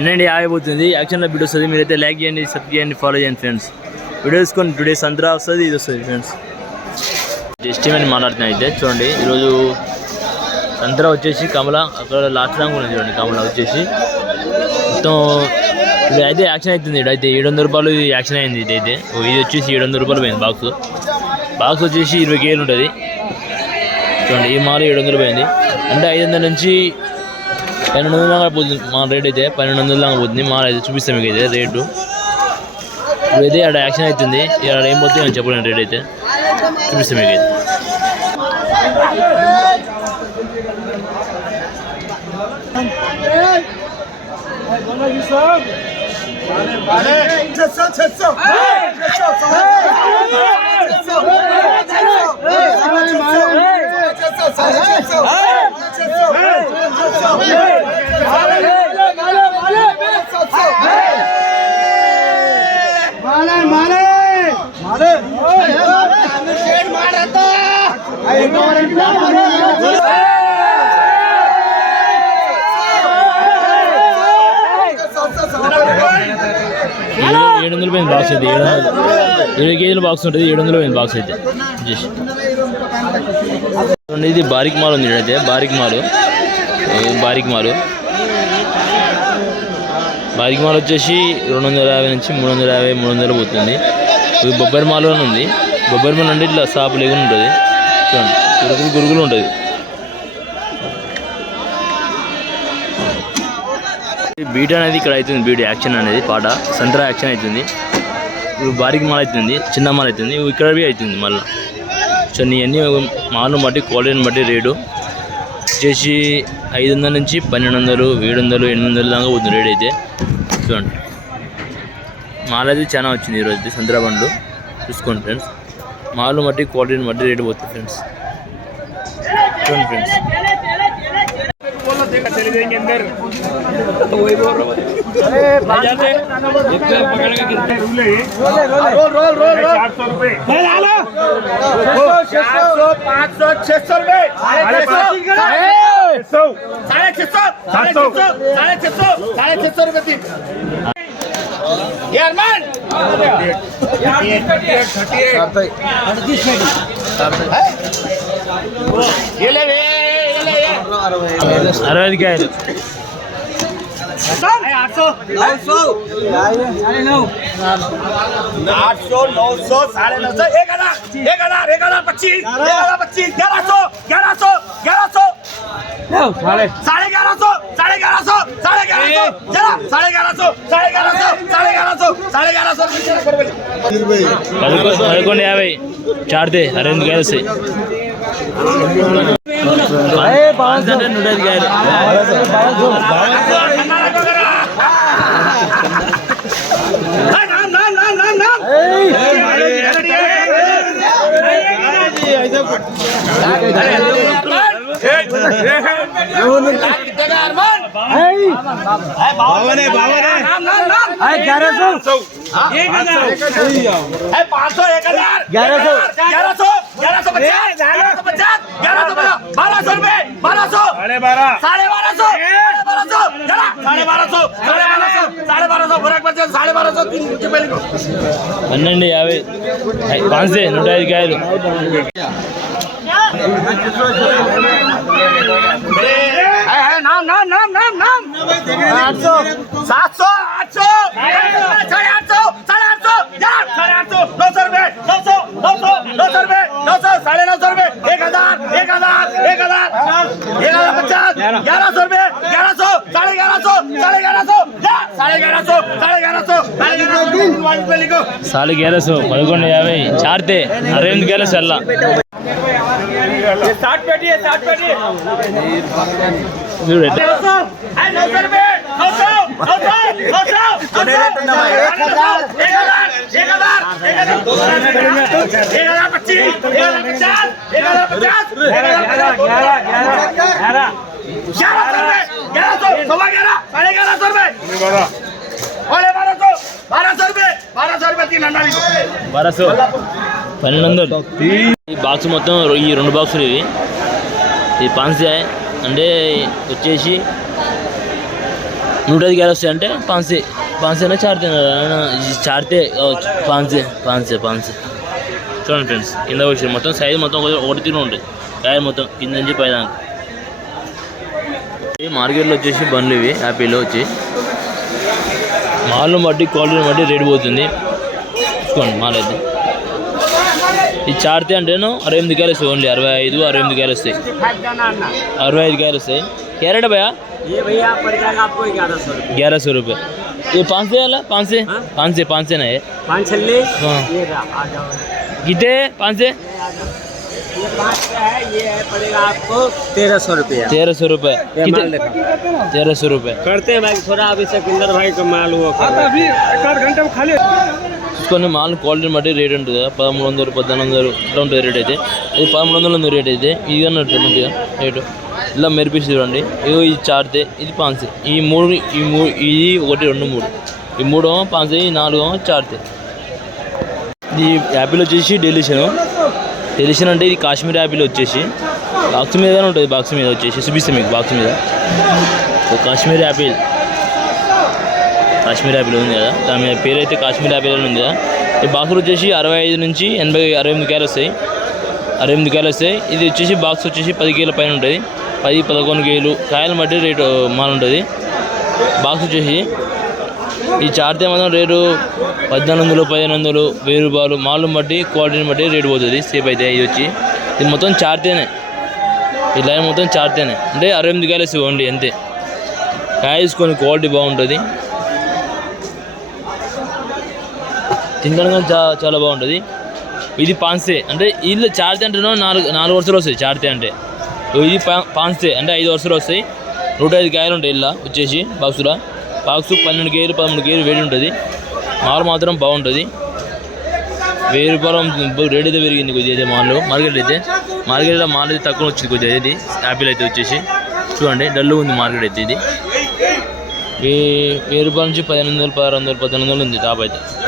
పన్నెండు యాభై పోతుంది యాక్షన్లో వీడియో వస్తుంది. మీరైతే లైక్ చేయండి సబ్ చేయండి ఫాలో చేయండి ఫ్రెండ్స్ వీడియో తీసుకొని టూ డేస్ అంతా వస్తుంది ఇది వస్తుంది ఫ్రెండ్స్ ఎస్టిమేట్ మాట్లాడుతున్నాయి అయితే చూడండి. ఈరోజు సంతరా వచ్చేసి కమల అక్కడ లాస్ట్ దాకా ఉన్నది చూడండి కమల వచ్చేసి. మొత్తం ఇది అయితే యాక్షన్ అవుతుంది. ఇది అయితే ఏడు వందల రూపాయలు ఇది యాక్షన్ అయింది ఇది అయితే. ఓ ఇది వచ్చేసి ఏడు వందల రూపాయలు పోయింది బాక్స్ బాక్స్ వచ్చేసి ఇరవై కేలు ఉంటుంది. చూడండి ఈ మాల ఏడు వందలు పోయింది. అంటే ఐదు వందల నుంచి పన్నెండు వందల దాకా పోతుంది. మా రేట్ అయితే పన్నెండు వందల దాకా పోతుంది. మా అయితే చూపిస్తాం మీకు అయితే రేటు. ఇప్పుడైతే అక్కడ యాక్షన్ అవుతుంది. ఇక్కడ ఏం పోతుంది నేను చెప్పలేను రేట్ అయితే. చూపిస్తాం మీకు అయితే. ఏడు ఏడు వందలు పోయింది బాక్స్ అయితే ఏడు ఇరవై కేజీల బాక్స్ ఉంటుంది ఏడు వందలు పోయింది బాక్స్ అయితే. జస్ట్ ఇది బారిక్ మాల్ ఉంది అయితే బారిక్ మాల్. బారిక్ మాల్. బారిక్ మాల్ వచ్చేసి రెండు వందల యాభై నుంచి మూడు వందల యాభై మూడు వందలు పోతుంది. ఇది బొబ్బరి మాల్ అని ఉంది. బొబ్బరి మాల్ అంటే ఇట్లా సాపు లేకుండా ఉంటుంది. చూడండి గురుగులు గురుగులు ఉంటుంది. బీట్ అనేది ఇక్కడ అవుతుంది బీట్ యాక్షన్ అనేది పాట సంతరా యాక్షన్ అవుతుంది. బారికి మాల్ అవుతుంది చిన్న మాల్ అవుతుంది ఇవి ఇక్కడ అవుతుంది మళ్ళీ. సో నీ అన్ని మాల్ను బట్టి క్వాలిటీని బట్టి రేటు. వచ్చేసి ఐదు వందల నుంచి పన్నెండు వందలు ఏడు వందలు ఎనిమిది వందలు దాకా పోతుంది రేట్ అయితే. చూడండి. మాల్ అయితే చాలా వచ్చింది ఈరోజు అయితే సంద్రాబండ్లు చూసుకోండి ఫ్రెండ్స్. మాల్ను బట్టి క్వాలిటీని బట్టి రేటు పోతుంది ఫ్రెండ్స్. చూడండి ఫ్రెండ్స్. चले जाएँगे अंदर। तो वही बोल रहा पाँच सौ छह सौ रुपए। साढ़े छह सौ। साढ़े छह सौ। साढ़े छह सौ। रुपए की। यारमान ले। అరవై ఐదు కాయలు आठ सौ नौ सौ आठ सौ नौ सौ साढ़े नौ सौ एक हजार एक हजार एक हजार पच्चीस एक हजार पच्चीस ग्यारह सौ ग्यारह सौ ग्यारह सौ साढ़े ग्यारह सौ साढ़े ग्यारह सौ साढ़े ग्यारह सौ जरा साढ़े ग्यारह सौ साढ़े ग्यारह सौ साढ़े ग्यारह सौ साढ़े ग्यारह सौ పదకొ పదకొండు యాభై చాడితే అరవై ఎనిమిది కాయలు వస్తాయి పాంచ్ అంటే నూట ఐదు બાવન અગિયારસો પાંચસો અગિયારસો અગિયારસો અગિયારસો પચાસ અગિયારસો પચાસ અગિયારસો પચાસ બારસો રૂપિયા બારસો સાડે બારા સાડે બારસો పన్నెండు యాభై పాన్సే నూట ఐదు కాయలు నామ్ నామ్ నామ్ నామ్ आठ सौ सात सौ आठ सौ साढ़े आठ सौ साढ़े आठ सौ जरा साढ़े आठ सौ नौ सौ रुपए नौ सौ नौ सौ नौ सौ रुपए नौ सौ साढ़े नौ सौ रुपए एक हजार एक हजार एक हजार एक हजार पचास ग्यारह सौ रुपए ग्यारह सौ साढ़े ग्यारह सौ साढ़े ग्यारह सौ जा, साढ़े ग्यारह सौ साढ़े ग्यारह सौ साढ़े ग्यारह सौ तीन वाली पे लिखो సాలు గ్యాలసు పదకొండు యాభై చాడితే అరవై ఎనిమిది గ్యాలస్ అల్లా साठ पेटी साठ पेटी చూడు ఎట్లా नौ सौ है नौ सौ रुपए नौ सौ नौ सौ नौ सौ नौ सौ एक हजार एक हजार एक हजार एक हजार पच्चीस एक हजार पचास एक हजार पचास एक हजार ग्यारह सौ रुपए ग्यारह सौ सवा ग्यारह साढ़े ग्यारह सौ रुपए अरे बारह सौ बारह सौ रुपए बारह सौ रुपए పన్నెండు వందలు. ఈ బాక్స్ మొత్తం ఈ రెండు బాక్సులు ఇవి. ఇది పాన్సీ అంటే వచ్చేసి నూట ఐదు కాయలు అంటే పాన్సే. పాన్సేనా చార్తే చార్తే పాన్సే పాన్సే పాన్సే. చూడండి ఫ్రెండ్స్ కింద వచ్చి మొత్తం సైజ్ మొత్తం ఒకటి- తిని ఉంటుంది కాయలు మొత్తం కింద నుంచి పైదాకా మార్కెట్లో వచ్చేసి బండ్లు ఇవి హ్యాపీలో వచ్చి. మాల్ను బట్టి క్వాలిటీని బట్టి రేట్ పోతుంది. చూసుకోండి మాల్ అయితే. ఇది చార్తే అంటేను అరవై ఎనిమిది కాయలు వస్తాయి ఓన్లీ. అరవై ఐదు అరవై ఎనిమిది కాయలు వస్తాయి అరవై ఐదు కాయలు వస్తాయి క్యారెట్ భయ్యా ये भैया पड़ जाएगा आपको ग्यारह सौ रुपये ग्यारह सौ रुपये ये पाँच से वाला पाँच से हाँ? पाँच से पाँच से ना है पाँच छल्ले हाँ ये रहा, आ जाओ कितने पाँच से ये आ जाओ ये पाँच का है ये है पड़ेगा आपको तेरह सौ रुपया तेरह सौ रुपये ये माल कितने देखो तेरह सौ रुपये करते हैं भाई थोड़ा अभी सिकंदर भाई का माल हुआ अभी एक आध घंटे में खाली చూసుకొని మాల్ క్వాలిటీని బట్టి రేట్ ఉంటుంది కదా పదమూడు వందలు పద్నాలుగు వందలు ఇట్లా ఉంటుంది రేట్ అయితే ఇది పదమూడు వందలు ఉంది రేట్ అయితే ఇది అన్నట్టు మంచిగా రేటు ఇలా మెరిపిసి చూడండి. ఇగో ఇది చార్తే ఇది పాన్సే ఈ మూడు ఈ మూడు ఇది ఒకటి రెండు మూడు. ఈ మూడో పాన్సే ఈ నాలుగు చార్తే ఇది యాపిల్ వచ్చేసి డెలిషన్ డెలిషన్ అంటే ఇది కాశ్మీర్ యాపిల్ వచ్చేసి. బాక్స్ మీదనే ఉంటుంది బాక్స్ మీద వచ్చేసి. చూపిస్తాను మీకు బాక్స్ మీద. ఓ కాశ్మీర్ యాపిల్. కాశ్మీర్ యాపిల్ ఉంది కదా. దాని మీద పేరు అయితే కాశ్మీర్ యాపిల్ అని ఉంది కదా. ఈ బాక్సులు వచ్చేసి అరవై ఐదు నుంచి ఎనభై అరవై ఎనిమిది కాయలు వస్తాయి. అరవై ఎనిమిది కాయలు వస్తాయి. ఇది వచ్చేసి బాక్స్ వచ్చేసి పది కేల పైన ఉంటుంది. పది పదకొండు కేజీలు. కాయలు బట్టి రేటు మాల్ ఉంటుంది బాక్స్ వచ్చేసి ఈ చార్తే మాత్రం రేటు పద్నాలుగు వందలు పదిహేను వందలు వెయ్యి రూపాయలు. మాలను బట్టి క్వాలిటీని బట్టి రేటు పోతుంది. సేఫ్ అయితే ఇది వచ్చి. ఇది మొత్తం చార్తేనే. ఈ లైన్ మొత్తం చార్తేనే. అంటే అరవై ఎనిమిది కాయలు ఇవ్వండి ఓన్లీ అంతే. కాయ తీసుకొని క్వాలిటీ బాగుంటుంది. తినడానికి చాలా చాలా బాగుంటుంది. ఇది పాన్సే. అంటే వీళ్ళు చార్తే అంటేనో నాలుగు నాలుగు వరుసలు వస్తాయి చార్తే అంటే. ఇది పా- పాన్సే అంటే ఐదు వరుసలు వస్తాయి. నూట ఐదు కాయలు ఉంటాయి ఇలా వచ్చేసి బాక్సులో. బాక్స్ పన్నెండు కేజీలు పదమూడు కేజీలు వేడి ఉంటుంది. మాల్ మాత్రం బాగుంటుంది. వెయ్యి రూపాయలు రేట్ అయితే పెరిగింది కొద్దిగా అయితే మాల్లో. మార్కెట్ అయితే మార్కెట్లో మాల్ అయితే తక్కువ వచ్చింది కొద్దిగా ఇది. యాపిల్ అయితే వచ్చేసి. చూడండి డల్లు ఉంది మార్కెట్ అయితే ఇది. వెయ్యి వెయ్యి రూపాయల నుంచి పదిహేను వందలు పదహారు వందలు పద్దెనిమిది వందలు ఉంది టాప్ అయితే.